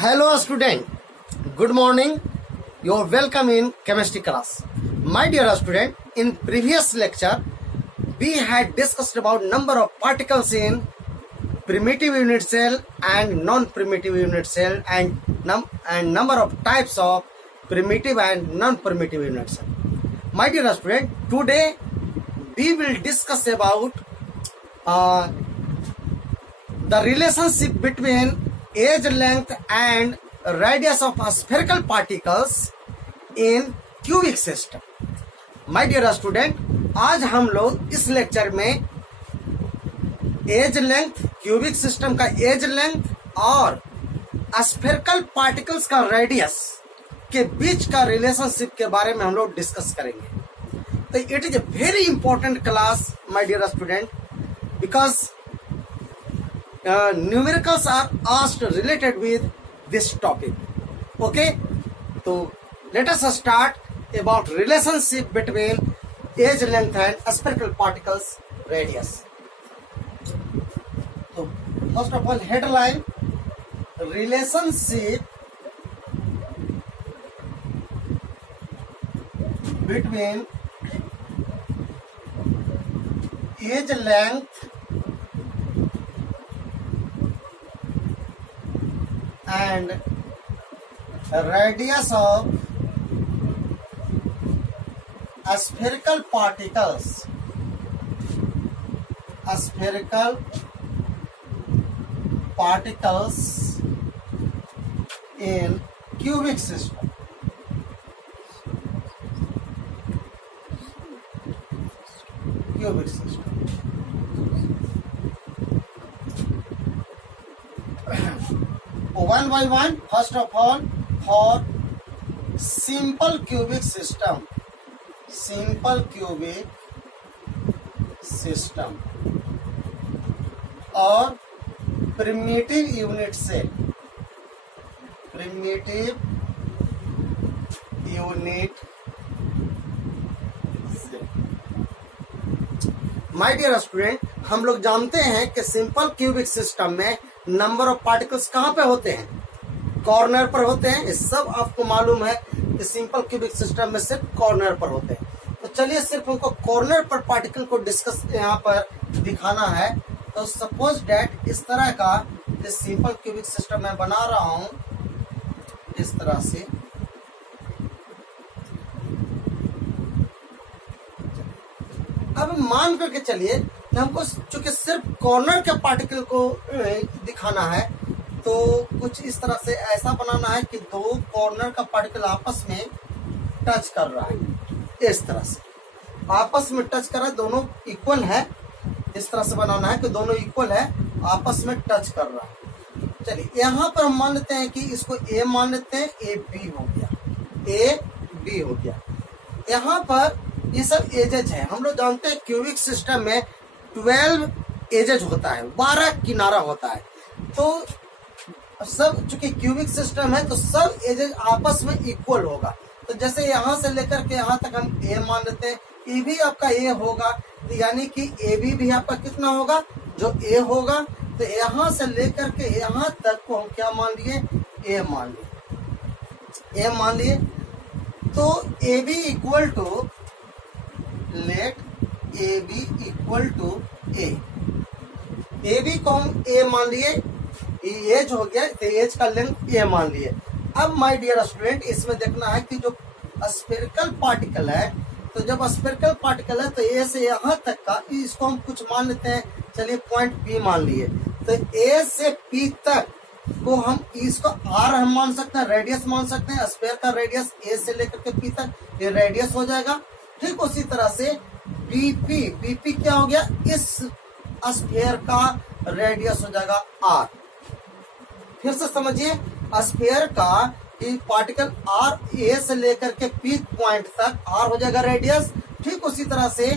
Hello student, good morning. You are welcome in chemistry class. My dear student, in previous lecture we had discussed about number of particles in primitive unit cell and non-primitive unit cell and number of types of primitive and non-primitive unit cell. My dear student, today we will discuss about the relationship between age length and radius of spherical particles in cubic system. My dear student, आज हम लोग इस lecture में as length, cubic system का as length और spherical particles का radius के बीच का रिलेशनशिप के बारे में हम लोग डिस्कस करेंगे. तो it is a very important class my dear student, because numericals are asked related with this topic. Okay, so let us start about relationship between age length and spherical particles radius. So first of all, headline: relationship between age length and radius of spherical particles in cubic system. One by one. First of all, for simple cubic system or primitive unit cell. My dear student, हम लोग जानते हैं कि simple cubic system में number of particles कहाँ पे होते हैं? कॉर्नर पर होते हैं. ये सब आपको मालूम है कि सिंपल क्यूबिक सिस्टम में सिर्फ कॉर्नर पर होते हैं. तो चलिए सिर्फ उनको कॉर्नर पर पार्टिकल को डिस्कस यहाँ पर दिखाना है. तो सपोज डेट इस तरह का इस सिंपल क्यूबिक सिस्टम में बना रहा हूँ इस तरह से. अब मान करके चलिए कि हमको चूंकि सिर्फ कॉर्नर के पार्टिकल को दिखाना है, तो कुछ इस तरह से ऐसा बनाना है कि दो कॉर्नर का पार्टिकल आपस में टच कर रहा है. इस तरह से आपस में टच कर रहा है, दोनों इक्वल है. इस तरह से बनाना है कि दोनों इक्वल है, आपस में टच कर रहा है. चलिए यहाँ पर हम मान लेते हैं कि इसको ए मान लेते हैं. ए बी हो गया. यहाँ पर ये सब एजेज है. हम लोग जानते हैं क्यूबिक सिस्टम में 12 एजेज होता है, 12 किनारा होता है. तो सब चूंकि क्यूबिक सिस्टम है तो सब एजेज आपस में इक्वल होगा. तो जैसे यहाँ से लेकर के यहाँ तक हम ए मान लेते हैं. ए भी आपका ए होगा, तो यानी कि ए भी आपका कितना होगा? जो ए होगा. तो यहाँ से लेकर के यहाँ तक को हम क्या मान लिए? ए मान लिए. तो A B equal to, let A B equal to A B को हम ए मान लिए. एज हो गया तो एज का लेंथ ए मान लिए. अब माय डियर स्टूडेंट, इसमें देखना है कि जो स्फेरिकल पार्टिकल है, तो जब स्फेरिकल पार्टिकल है तो ए से यहाँ तक का इसको हम कुछ मान लेते हैं. चलिए पॉइंट पी मान लिए. तो ए से पी तक को हम इसको आर हम मान सकते हैं, रेडियस मान सकते हैं. स्फेयर का रेडियस ए से लेकर के पी तक ये रेडियस हो जाएगा. ठीक उसी तरह से बीपी क्या हो गया? इस स्फेयर का रेडियस हो जाएगा आर. फिर से समझिए, स्फेयर का पार्टिकल आर, ए से लेकर के पी पॉइंट तक आर हो जाएगा रेडियस. ठीक उसी तरह से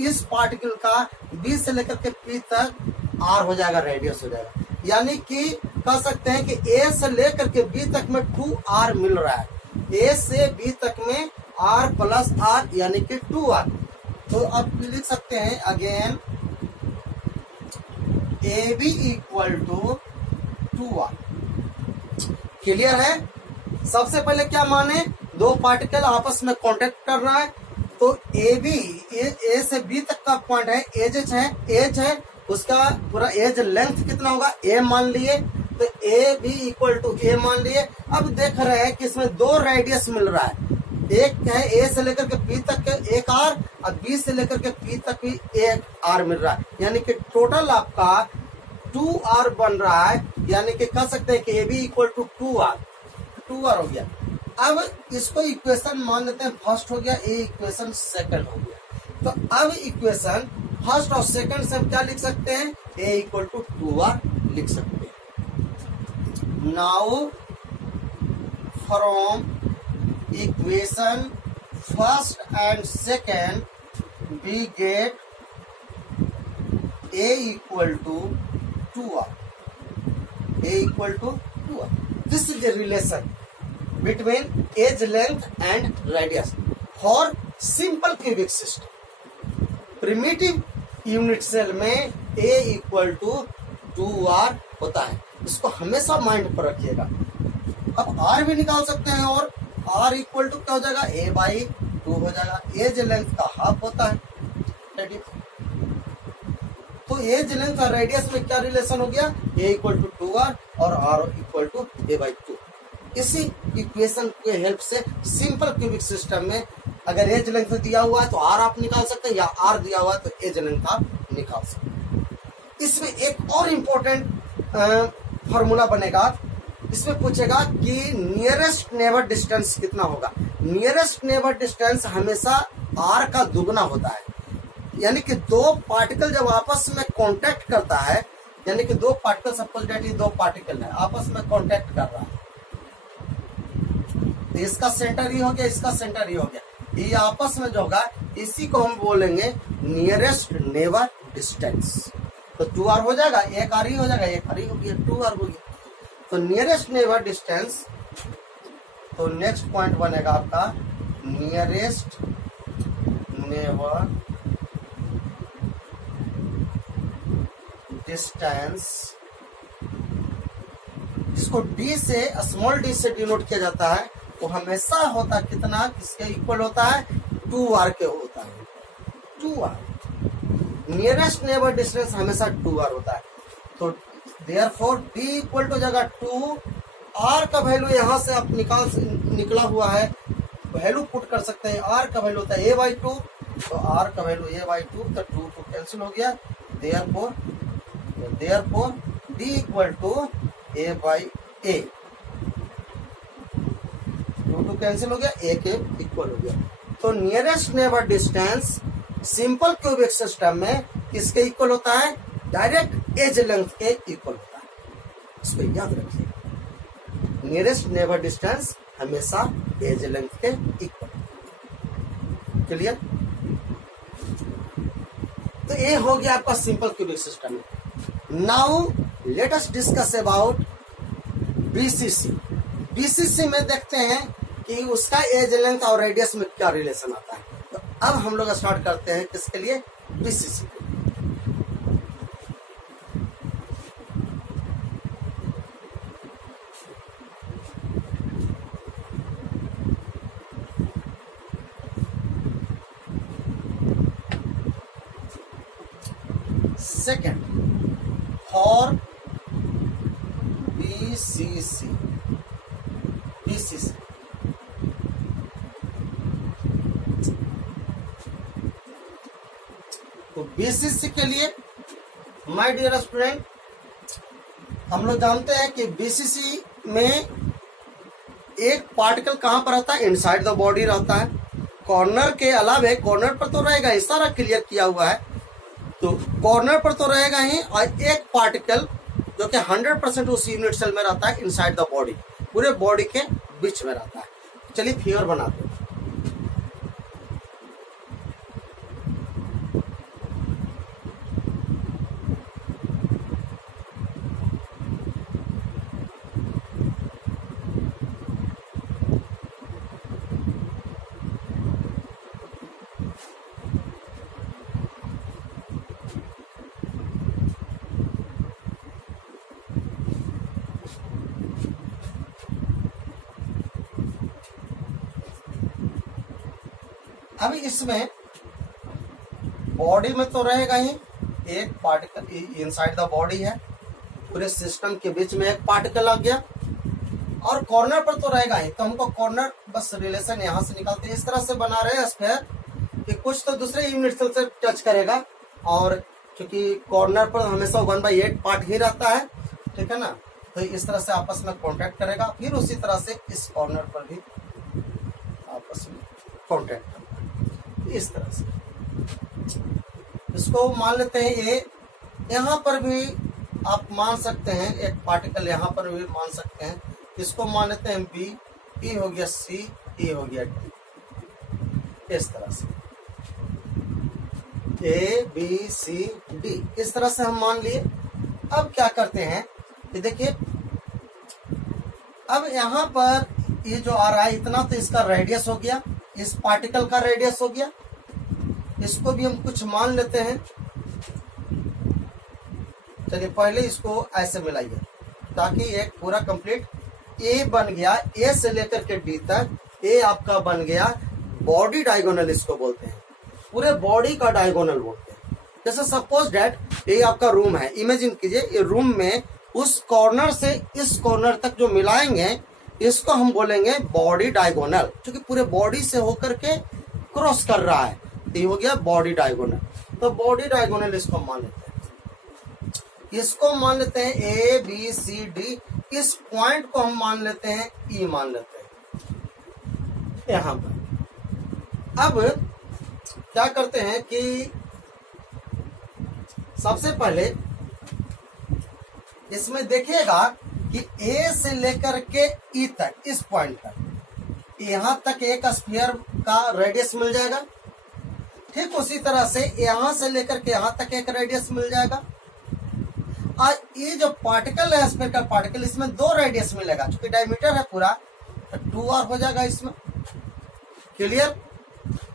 इस पार्टिकल का बी से लेकर के पी तक आर हो जाएगा, रेडियस हो जाएगा. यानी कि कह सकते हैं कि ए से लेकर के बी तक में 2r मिल रहा है. ए से बी तक में r प्लस आर यानी कि 2r. तो अब लिख सकते हैं again A B equal to 2r. Clear है? सबसे पहले क्या माने, दो पार्टिकल आपस में कांटेक्ट कर रहा है, तो ए बी, ए से बी तक का पॉइंट है, एज है, उसका पूरा एज लेंथ कितना होगा, ए मान लिए, तो ए बी इक्वल टू ए मान लिए। अब देख रहे हैं कि इसमें दो रेडियस मिल रहा है, एक है ए से लेकर के पी तक एक आर, और बी से लेकर के पी तक भी एक आर मिल रहा है, यानी कि टोटल आपका 2r बन रहा है, यानी कि कह सकते हैं कि ए बी इक्वल टू 2r हो गया। अब इसको इक्वेशन मान लेते हैं फर्स्ट हो गया, ए इक्वेशन सेकंड हो गया। तो अब इक्वेशन फर्स्ट और सेकंड से हम क्या लिख सकते हैं, ए इक्वल टू 2r लिख सकते हैं। Now from equation first and second we get a equal to 2r. a equal to 2r. This is the relation between edge length and radius for simple cubic system. Primitive unit cell में a equal to 2r होता है, इसको हमेशा mind पर रखिएगा। अब r भी निकाल सकते हैं, और r इक्वल टू क्या हो जाएगा, a बाई 2 हो जाएगा। एज लेंथ का हाफ होता है, तो एज लेंथ और रेडियस में क्या रिलेशन हो गया, a इक्वल टू 2r और r equal to a by 2। इसी इक्वेशन के हेल्प से सिंपल क्यूबिक सिस्टम में अगर एज लेंथ दिया हुआ है तो r आप निकाल सकते हैं, या r दिया हुआ है तो एज लेंथ आप निकाल सकते हैं। इसमें एक और इम्पोर्टेंट फॉर्मूला बनेगा, इसमें पूछेगा कि नियरेस्ट नेबर डिस्टेंस कितना होगा। नियरेस्ट नेबर डिस्टेंस हमेशा r का दुगना होता है, यानी कि दो पार्टिकल जब आपस में कांटेक्ट करता है, यानी कि दो पार्टिकल, सपोज दैट ये दो पार्टिकल है आपस में कांटेक्ट कर रहा है, तो इसका सेंटर ही हो गया, इसका सेंटर ही हो गया, ये आपस में जो होगा इसी को हम बोलेंगे नियरेस्ट नेबर डिस्टेंस। तो 2r हो जाएगा, एक r ही हो जाएगा, एक r ही हो गया, 2r हो गया। तो नियरेस्ट नेबर डिस्टेंस, तो नेक्स्ट पॉइंट बनेगा आपका नियरेस्ट नेबर डिस्टेंस, जिसको d से, स्मॉल d से डिनोट किया जाता है, वो हमेशा होता है कितना, किसके इक्वल होता है, 2r के होता है, 2r। नियरेस्ट नेबर डिस्टेंस हमेशा 2r होता है, तो देयरफॉर d इक्वल टू जगह 2, r का वैल्यू यहां से आप निकला हुआ है, वैल्यू पुट कर सकते हैं। r का वैल्यू होता है a बाई 2, तो r का वैल्यू a बाई 2, तो 2 to कैंसिल हो गया, therefore d equal to a by a, 2 to cancel हो गया, a के इक्वल हो गया। तो nearest neighbour distance simple cubic system में किसके इक्वल होता है, डायरेक्ट एज लेंथ के इक्वल होता है, इसको याद रखिए। नियरेस्ट नेबर डिस्टेंस हमेशा एज लेंथ के इक्वल। क्लियर? तो ये हो गया आपका simple cubic system. Now let us discuss about BCC. BCC में देखते हैं कि उसका एज लेंथ और रेडियस में क्या रिलेशन आता है। तो अब हम लोग स्टार्ट करते हैं किसके लिए, बीसीसी के लिए। सेकेंड, फॉर बीसीसी, बीसीसी तो बीसीसी के लिए माय डियर स्टूडेंट, हम लोग जानते हैं कि बीसीसी में एक पार्टिकल कहां पर रहता है, इनसाइड द बॉडी रहता है। कॉर्नर के अलावे, कॉर्नर पर तो रहेगा, इस सारा क्लियर किया हुआ है, तो कॉर्नर पर तो रहेगा ही, और एक पार्टिकल जो कि 100% उस यूनिट सेल में रहता है, इनसाइड द बॉडी, पूरे बॉडी के बीच में रहता है। चलिए फिगर बनाते हैं। अभी इसमें बॉडी में तो रहेगा ही एक पार्टिकल, इनसाइड द बॉडी है, पूरे सिस्टम के बीच में एक पार्टिकल आ गया, और कॉर्नर पर तो रहेगा ही। तो हमको कॉर्नर बस रिलेशन यहां से निकालते हैं। इस तरह से बना रहे स्फीयर कि कुछ तो दूसरे यूनिट सेल से टच करेगा, और क्योंकि कॉर्नर पर हमेशा 1/8 पार्ट ही रहता है, ठीक है ना, तो इस तरह से आपस में कांटेक्ट करेगा। फिर उसी तरह से इस कॉर्नर पर भी आपस में कांटेक्ट करेगा, इस तरह से। इसको मान लेते हैं ए, यहाँ पर भी आप मान सकते हैं एक पार्टिकल, यहाँ पर भी मान सकते हैं। इसको मान लेते हैं बी, ई हो गया सी, ई हो गया डी, इस तरह से ए बी सी डी, इस तरह से हम मान लिए। अब क्या करते हैं कि देखिए, अब यहाँ पर ये जो आ रहा है इतना, तो इसका रेडियस हो गया, इस पार्टिकल का रेडियस हो गया। इसको भी हम कुछ मान लेते हैं। चलिए पहले इसको ऐसे मिलाइए ताकि एक पूरा कंप्लीट ए बन गया। ए से लेकर के डी तक ए आपका बन गया बॉडी डायगोनल, इसको बोलते हैं, पूरे बॉडी का डायगोनल बोलते हैं। जैसे सपोज डेट ये आपका रूम है, इमेजिन कीजिए ये रूम में उस कॉर्नर से इस कॉर्नर तक जो मिलाएंगे इसको हम बोलेंगे बॉडी डायगोनल, क्योंकि पूरे बॉडी से होकर के क्रॉस कर रहा है, ये हो गया बॉडी डायगोनल। तो बॉडी डायगोनल इसको मान लेते हैं, इसको मान लेते हैं ए बी सी डी, इस पॉइंट को हम मान लेते हैं ई मान लेते हैं यहां पर। अब क्या करते हैं कि सबसे पहले इसमें देखिएगा कि ए से लेकर के ई तक, इस पॉइंट तक, यहां तक एक स्फीयर का रेडियस मिल जाएगा। ठीक उसी तरह से यहां से लेकर के यहां तक एक रेडियस मिल जाएगा। और ये जो पार्टिकल है स्फीयर का पार्टिकल, इसमें 2 रेडियस मिलेगा, क्योंकि डायमीटर है पूरा, तो 2r हो जाएगा इसमें। क्लियर?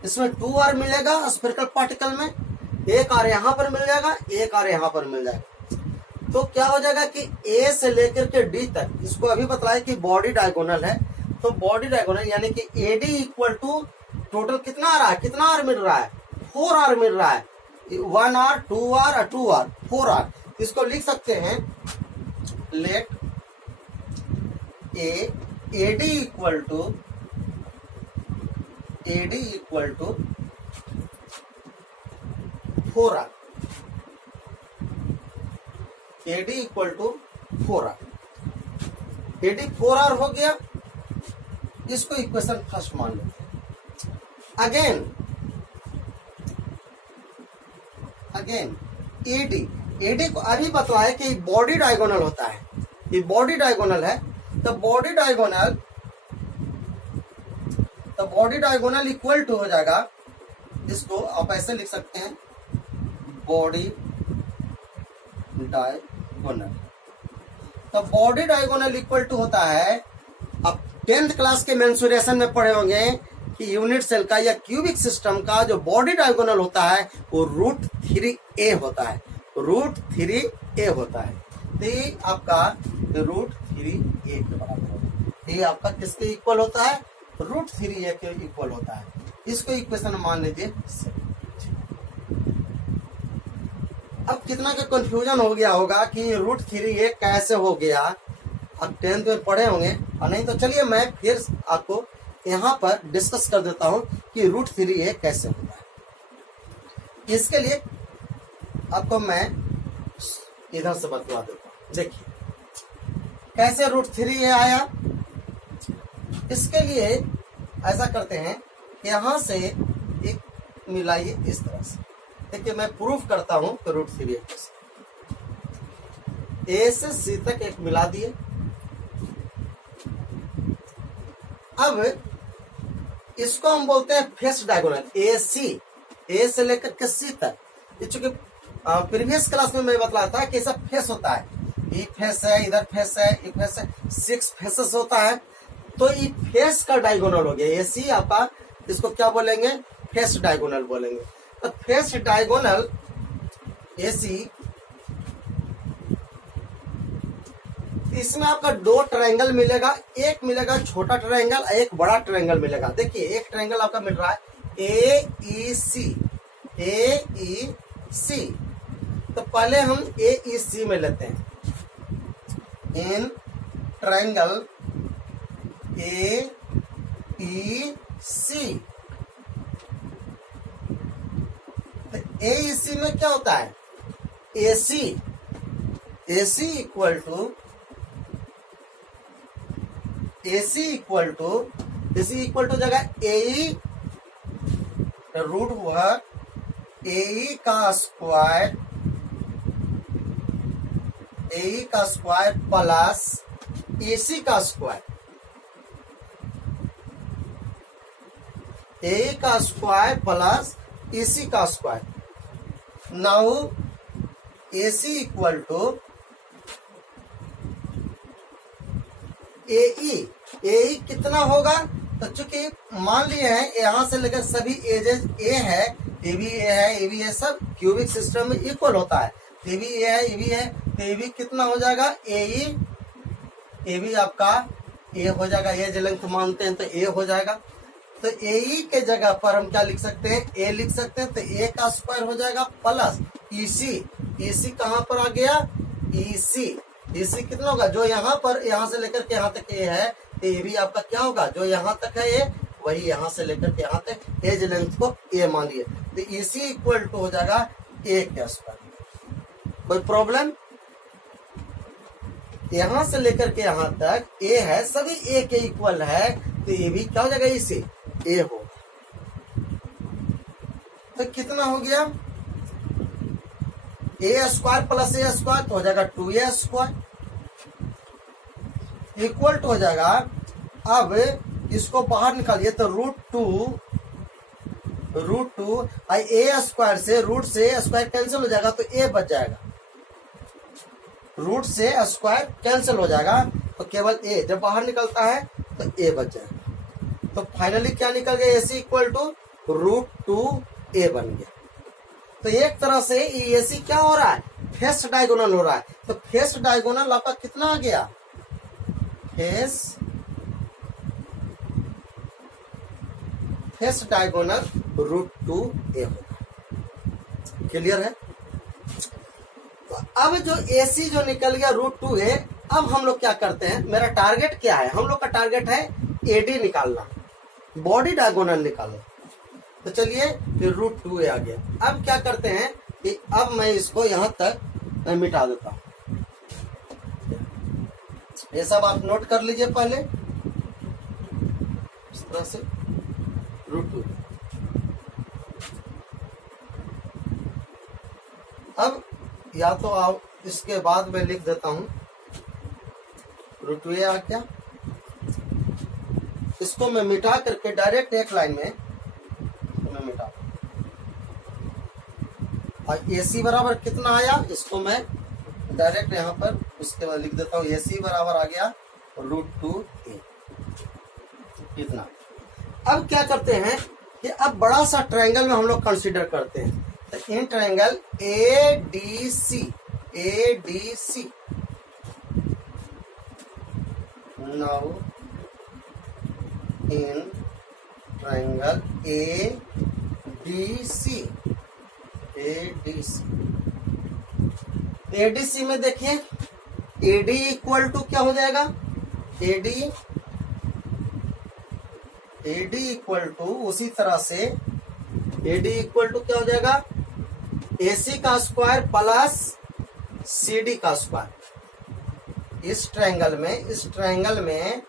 इसमें 2r मिलेगा स्फीयरिकल पार्टिकल में, एक r यहां पर मिल जाएगा, एक r यहां पर मिल जाएगा। तो क्या हो जाएगा कि a से लेकर के d तक, इसको अभी बताया कि बॉडी डायगोनल है, तो बॉडी डायगोनल यानी कि AD इक्वल टू टोटल कितना आ रहा है, कितना r मिल रहा है, 4r मिल रहा है, 1r 2r और 2r 4r। इसको लिख सकते हैं let AD equal to 4r, AD equal to 4r, AD 4r हो गया। इसको इक्वेशन फर्स्ट मान लेते हैं। अगेन AD को अभी बतलाया कि बॉडी डायगोनल होता है, ये बॉडी डायगोनल है। तो बॉडी डायगोनल इक्वल टू हो जाएगा, इसको आप ऐसे लिख सकते हैं बॉडी डायगोनल। तो बॉडी डायगोनल इक्वल टू होता है, अब 10th क्लास के मेंसुरेशन में पढ़े होंगे कि यूनिट सेल का या क्यूबिक सिस्टम का जो बॉडी डायगोनल होता है वो √3a होता है, √3a होता है। तो ये आपका √3a के बराबर होता है। ये आपका किसके इक्वल होता है, √3a के इक्वल होता है। इसको इक्वेशन मान लीजिए। अब कितना का कंफ्यूजन हो गया होगा कि √3a कैसे हो गया, अब 10th में पढ़े होंगे और नहीं तो चलिए मैं फिर आपको यहाँ पर डिस्कस कर देता हूँ कि √3a कैसे होता है। इसके लिए आपको मैं इधर से बतला देता हूँ। देखिए कैसे √3a आया। इसके लिए ऐसा करते हैं कि यहाँ से एक मिलाइए इस तरह से। देखिए मैं प्रूफ करता हूँ कि √3a कैसे, A से C तक एक मिला दिए। अब इसको हम बोलते हैं फेस डायगोनल, A से लेकर के C तक। चूंकि प्रीवियस क्लास में मैं बतलाया था कि सब फेस होता है, ये फेस है, इधर फेस है, ये फेस है, 6 फेसेस होता है। तो ये फेस का डायगोनल हो गया AC आपका, इसको क्या बोलेंगे, फेस डायगोनल बोलेंगे। तो फेस डायगोनल AC, इसमें आपका 2 ट्रायंगल मिलेगा, एक मिलेगा छोटा ट्रायंगल, एक बड़ा ट्रायंगल मिलेगा। देखिए एक ट्रायंगल आपका मिल रहा है ए ई सी, ए ई सी। तो पहले हम ए ई सी में लेते हैं। इन ट्रायंगल ए ई सी, तो ए ई सी में क्या होता है, A C, A C equal to, A C equal to, A C equal to जगह ए ई रूट हुआ ए ई का स्क्वायर, ए ई का स्क्वायर प्लस ए सी का स्क्वायर, ए ई का स्क्वायर प्लस ए सी का square. Now A C equal to A E कितना होगा, तो चूंकि मान लिए हैं यहां से लेकर सभी एजेस ए है, ए बी ए है, ए बी है, सब क्यूबिक सिस्टम में इक्वल होता है। ए बी ए है, ए बी है, तो ए बी कितना हो जाएगा, ए बी आपका ए हो जाएगा, एज लेंथ मानते हैं तो ए हो जाएगा। तो ए ई के जगह पर हम क्या लिख सकते हैं, ए लिख सकते हैं, तो ए का स्क्वायर हो जाएगा प्लस ई सी कहां पर आ गया, ई सी कितना होगा, जो यहाँ पर यहाँ से लेकर के यहाँ तक ए है, तो ए भी आपका क्या होगा, जो यहाँ तक है ए, वही यहाँ से लेकर के यहाँ तक एज लेंथ को ए मान लिए, तो ई सी इक्वल टू हो जाएगा ए के स्क्वायर। कोई प्रॉब्लम, यहाँ से लेकर के यहाँ तक ए है, सभी ए के इक्वल है, तो ए भी क्या हो जाएगा, इसे ए होगा। तो कितना हो गया, ए स्क्वायर प्लस ए स्क्वायर तो हो जाएगा 2a स्क्वायर इक्वल टू हो जाएगा। अब इसको बाहर निकालिए तो रूट टू ए स्क्वायर से रूट से स्क्वायर कैंसिल हो जाएगा, तो ए बच जाएगा, रूट से स्क्वायर कैंसिल हो जाएगा, तो केवल ए जब बाहर निकलता है तो ए बच जाएगा। तो फाइनली क्या निकल गया, ए C equal to root 2a बन गया। तो एक तरह से ए सी क्या हो रहा है, फेस डायगोनल हो रहा है। तो फेस डायगोनल आपका कितना आ गया, फेस डायगोनल रूट 2a होगा। क्लियर है। तो अब जो ए सी जो निकल गया रूट 2a, अब हम लोग क्या करते हैं, मेरा टारगेट क्या है, हम लोग का टारगेट है एडी निकालना, बॉडी डायगोनल निकालना। तो चलिए फिर रूट 2a आ गया। अब क्या करते हैं कि अब मैं इसको यहां तक मैं मिटा देता हूं। ये सब आप नोट कर लीजिए पहले, इस तरह से रूट 2। अब या तो आप इसके बाद मैं लिख देता हूं रूट 2a आ गया। इसको मैं मिटा करके डायरेक्ट एक लाइन में मैं मिटा, और ए सी बराबर कितना आया, इसको मैं डायरेक्ट यहाँ पर उसके बाद लिख देता हूँ, ए सी बराबर आ गया रूट 2a इतना। अब क्या करते हैं कि अब बड़ा सा ट्रायंगल में हम लोग कंसीडर करते हैं। तो in triangle A D C now in triangle A D C ADC में देखिए एडी इक्वल टू क्या हो जाएगा, एडी इक्वल टू उसी तरह से एडी इक्वल टू क्या हो जाएगा, एसी का स्क्वायर प्लस सीडी का स्क्वायर। इस ट्रायंगल में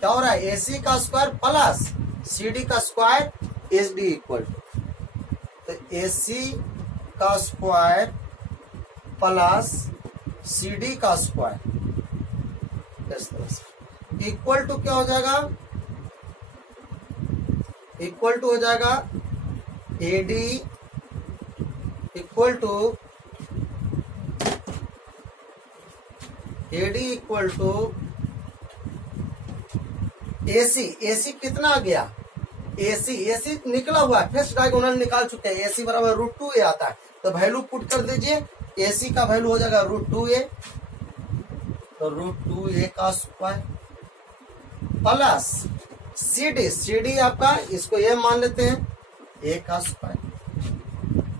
क्या हो रहा है, एसी का स्क्वायर प्लस सीडी का स्क्वायर, एसडी इक्वल टू, तो एसी का स्क्वायर प्लस सीडी का स्क्वायर इस तरह से इक्वल टू क्या हो जाएगा, इक्वल टू हो जाएगा एडी इक्वल टू एसी कितना आ गया, एसी निकला हुआ है, फेस डायगोनल निकाल चुके हैं, एसी बराबर रूट 2a आता है। तो वैल्यू पुट कर दीजिए, एसी का वैल्यू हो जाएगा रूट 2a, तो रूट 2a का स्क्वायर प्लस सीडी आपका, इसको ये मान लेते हैं ए का स्क्वायर।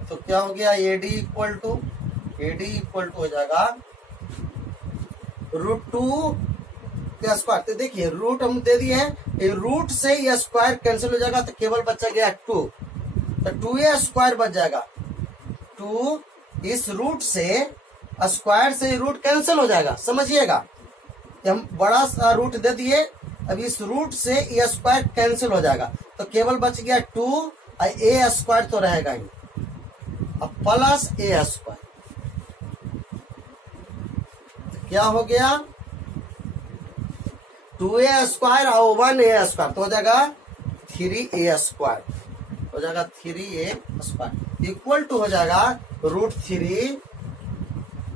तो क्या हो गया, एडी इक्वल टू हो जाएगा √2 का स्क्वायर। तो देखिए रूट हम दे दिए हैं, रूट से ये स्क्वायर कैंसिल हो जाएगा तो केवल बचा गया 2, तो 2a स्क्वायर बच जाएगा। 2 इस रूट से स्क्वायर से रूट कैंसिल हो जाएगा, समझिएगा। हम बड़ा सा रूट दे दिए, अब इस रूट से ये स्क्वायर कैंसिल हो जाएगा तो केवल बच गया 2 और a स्क्वायर तो रहेगा ही, अब प्लस a स्क्वायर। क्या हो गया, 2a स्क्वायर और 1a स्क्वायर तो हो जाएगा 3a स्क्वायर, हो जाएगा 3a स्क्वायर इक्वल टू हो जाएगा √3,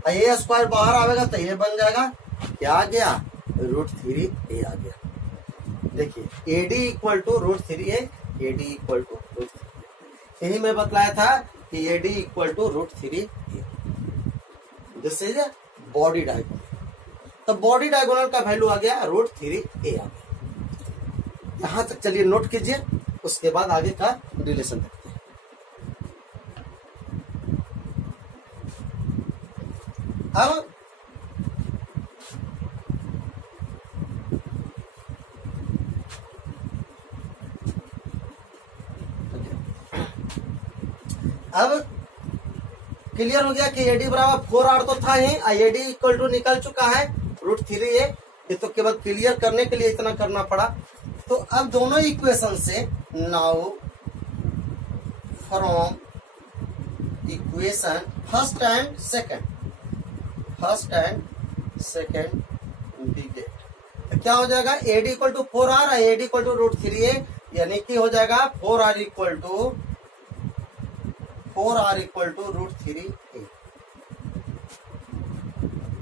a स्क्वायर बाहर आएगा तो ये बन जाएगा, क्या आ गया, √3a आ गया। देखिए AD equal to √3a, AD equal to √3, यही मैं बतलाया था कि AD equal to √3a। This is body diagonal. तो बॉडी डायगोनल का वैल्यू आ गया √3a आ गया। यहां तक चलिए नोट कीजिए, उसके बाद आगे का रिलेशन देखते हैं। अब क्लियर हो गया कि AD बराबर 4R तो था ही, AD इक्वल टू निकल चुका है √3a। ये तो केवल क्लियर करने के लिए इतना करना पड़ा। तो अब दोनों इक्वेशन से now from equation first and second we get, तो क्या हो जाएगा, AD इक्वल टू 4R और AD इक्वल टू √3a, यानी कि हो जाएगा 4R equal to √3a।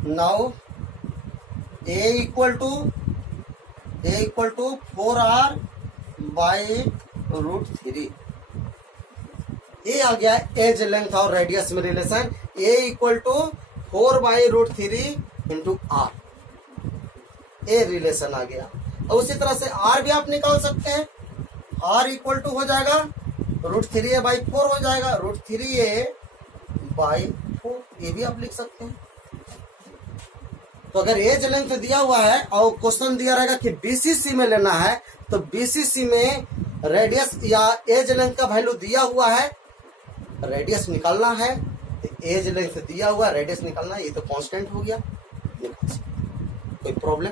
Now a equal to 4R by √3, ये आ गया एज लेंथ और रेडियस में relation. a equal to 4 by √3 into r, a relation आ गया। और उसी तरह से r भी आप निकाल सकते हैं, r इक्वल टू हो जाएगा √3a बाई 4 हो जाएगा, √3a बाई 4, ये भी आप लिख सकते हैं। तो अगर एज लेंथ दिया हुआ है और क्वेश्चन दिया रहेगा कि बीसीसी में लेना है, तो बीसीसी में रेडियस या एज लेंथ का वैल्यू दिया हुआ है, रेडियस निकालना है, एज लेंथ दिया हुआ है, रेडियस निकालना है, ये तो कांस्टेंट हो गया, कोई प्रॉब्लम।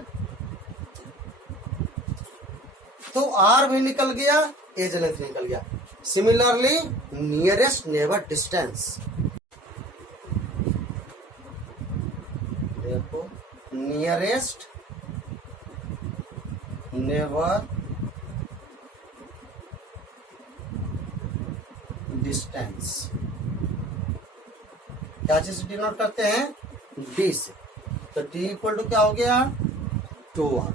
तो आर भी निकल गया, एज लेंथ निकल गया। सिमिलरली नियरेस्ट नेबर डिस्टेंस, देखो नियरेस्ट नेबर डिस्टेंस क्या चीज डिनोट करते हैं, डी से। तो डी इक्वल टू क्या हो गया, 2r।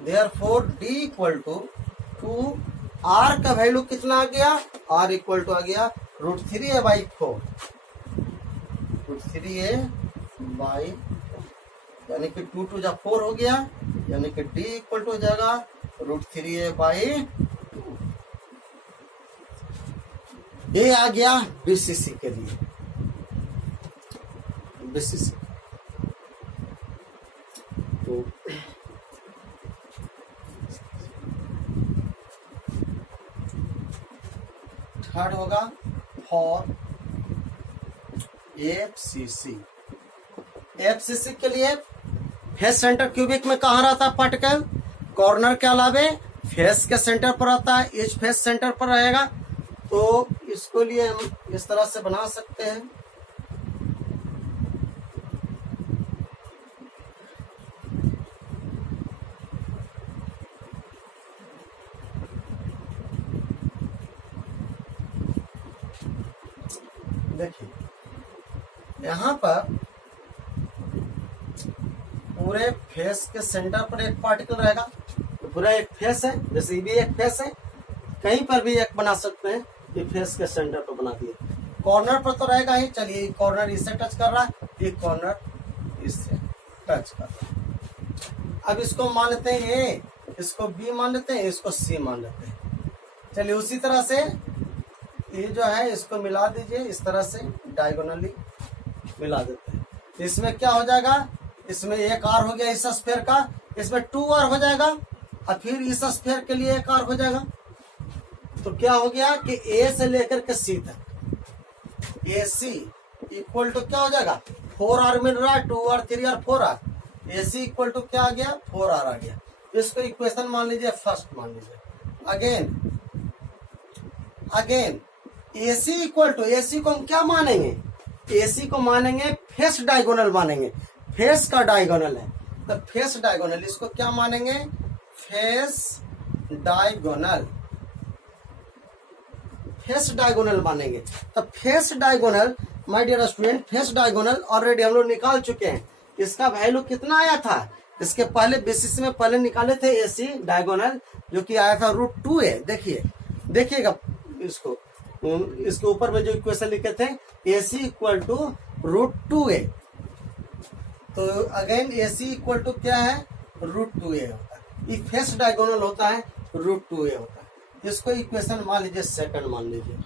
Therefore D equal to 2r का वैल्यू कितना आ गया, r इक्वल टू आ गया √3a बाई 4, √3a बाई, यानी कि 2 2 जा 4 हो गया, यानी कि d इक्वल टू हो जाएगा √3a बाई 2। ये आ गया बीसीसी के लिए, बीसीसी। तो थर्ड होगा फॉर एफसीसी। एफसीसी के लिए फेस सेंटर क्यूबिक में कहाँ रहता है पार्टिकल, कॉर्नर के अलावे फेस के सेंटर पर रहता है, इस फेस सेंटर पर रहेगा। तो इसको लिए हम इस तरह से बना सकते हैं, देखिए यहां पर पूरे फेस के सेंटर पर एक पार्टिकल रहेगा, तो पूरा एक फेस है, जैसे ये भी एक फेस है, कहीं पर भी एक बना सकते हैं, ये फेस के सेंटर पर बना दिए। कॉर्नर पर तो रहेगा ही, चलिए कॉर्नर इससे टच कर रहा है, ये कॉर्नर इससे टच कर रहा है। अब इसको मान लेते हैं ए, इसको बी मान लेते हैं, इसको सी मान लेते हैं। चलिए उसी तरह से ये जो है इसको मिला दीजिए इस तरह से, डायगोनली मिला देते हैं। इसमें क्या हो जाएगा, इसमें एक आर हो गया इस स्फीयर का, इसमें 2r हो जाएगा, और फिर इस स्फीयर के लिए एक आर हो जाएगा। तो क्या हो गया कि ए से लेकर के सी तक ए सी इक्वल टू क्या हो जाएगा, 4r मिल रहा है, 2r 3r 4r, A C equal to क्या आ गया, 4r आ गया। इसको इक्वेशन मान लीजिए फर्स्ट मान लीजिए। Again AC equal to, AC को हम क्या मानेंगे, AC को मानेंगे फेस डायगोनल मानेंगे, फेस का डायगोनल है तो फेस डायगोनल, इसको क्या मानेंगे, फेस डायगोनल, फेस डायगोनल मानेंगे। तो face diagonal my dear student, face diagonal already हम लोग निकाल चुके हैं। इसका वैल्यू कितना आया था, इसके पहले बेसिस में पहले निकाले थे AC डायगोनल, जो कि आया था √2a। देखिएगा इसको, इसके ऊपर में जो इक्वेशन लिखे थे AC इक्वल टू √2a। तो अगेन AC इक्वल टू क्या है, √2a होता है। ये फेस डायगोनल होता है, √2a होता है। इसको इक्वेशन मान लीजिए सेकंड मान लीजिए।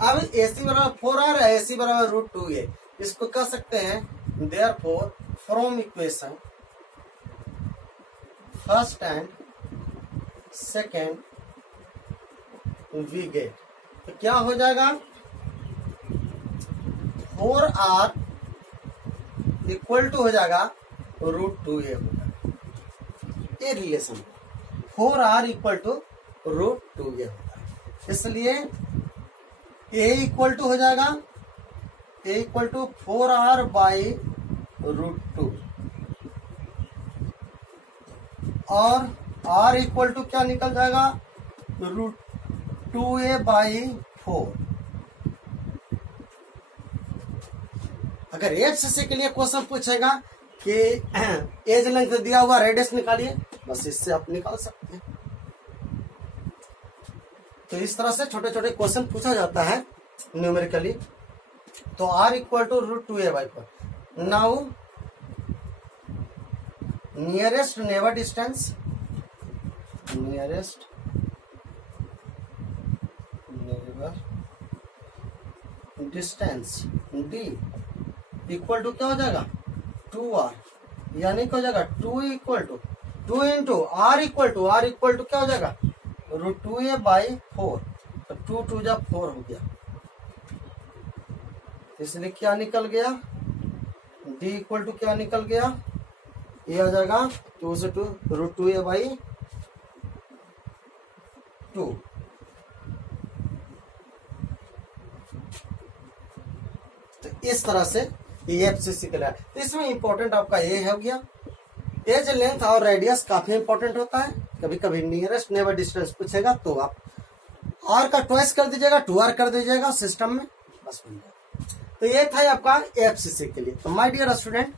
अब AC बराबर 4r है, AC बराबर √2a, इसको कह सकते हैं therefore from equation first and second we get, तो क्या हो जाएगा, 4r इक्वल टू हो जाएगा √2a होगा। ये relation 4r equal to √2a होगा, इसलिए a इक्वल टू हो जाएगा, a equal to 4r by √2, और r इक्वल टू क्या निकल जाएगा, √2a बाई 4। अगर FCC के लिए क्वेश्चन पूछेगा कि एज लेंथ दिया हुआ रेडियस निकालिए, बस इससे आप निकाल सकते हैं। तो इस तरह से छोटे छोटे क्वेश्चन पूछा जाता है न्यूमेरिकली। तो r equal to √2a by 4। Now nearest neighbour distance, nearest neighbour distance d equal to क्या हो जाएगा, 2r, यानी क्या हो जाएगा 2 equal to 2 into r equal to क्या हो जाएगा, √2a बाई 4। तो 2 2 जा 4 हो गया, इसलिए क्या निकल गया, d इक्वल टू क्या निकल गया, ये आ जाएगा 2 से 2 √2a बाई 2। तो इस तरह से ये FCC के लिए, तो इसमें इंपॉर्टेंट आपका ये हो गया, एज लेंथ और रेडियस काफी इंपॉर्टेंट होता है। कभी कभी नियरेस्ट नेबर डिस्टेंस पूछेगा तो आप r का ट्वाइस कर दीजिएगा, 2r कर दीजिएगा सिस्टम में, बस बन गया। तो ये था आपका FCC के लिए। तो my dear student,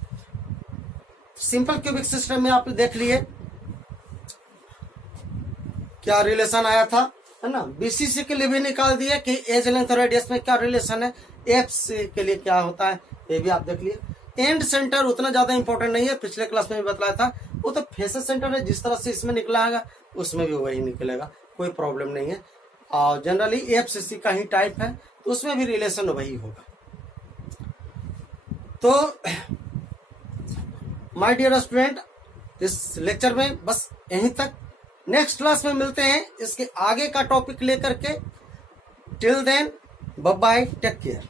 simple cubic system में आप देख लिए क्या रिलेशन आया था, है ना। BCC के लिए भी निकाल दिए कि एज लेंथ और रेडियस में क्या रिलेशन है, FCC के लिए क्या होता है ये भी आप देख लिए। एंड सेंटर उतना ज्यादा इंपॉर्टेंट नहीं है, पिछले क्लास में भी बताया था, वो तो फेसेस सेंटर है, जिस तरह से इसमें निकला है उसमें भी वही निकलेगा, कोई प्रॉब्लम नहीं है। और जनरली FCC का ही टाइप है तो उसमें भी रिलेशन वही होगा। तो माय डियर स्टूडेंट, इस लेक्चर में बस यहीं तक। नेक्स्ट क्लास में मिलते हैं इसके आगे का टॉपिक लेकर के। Till then bye bye, take care.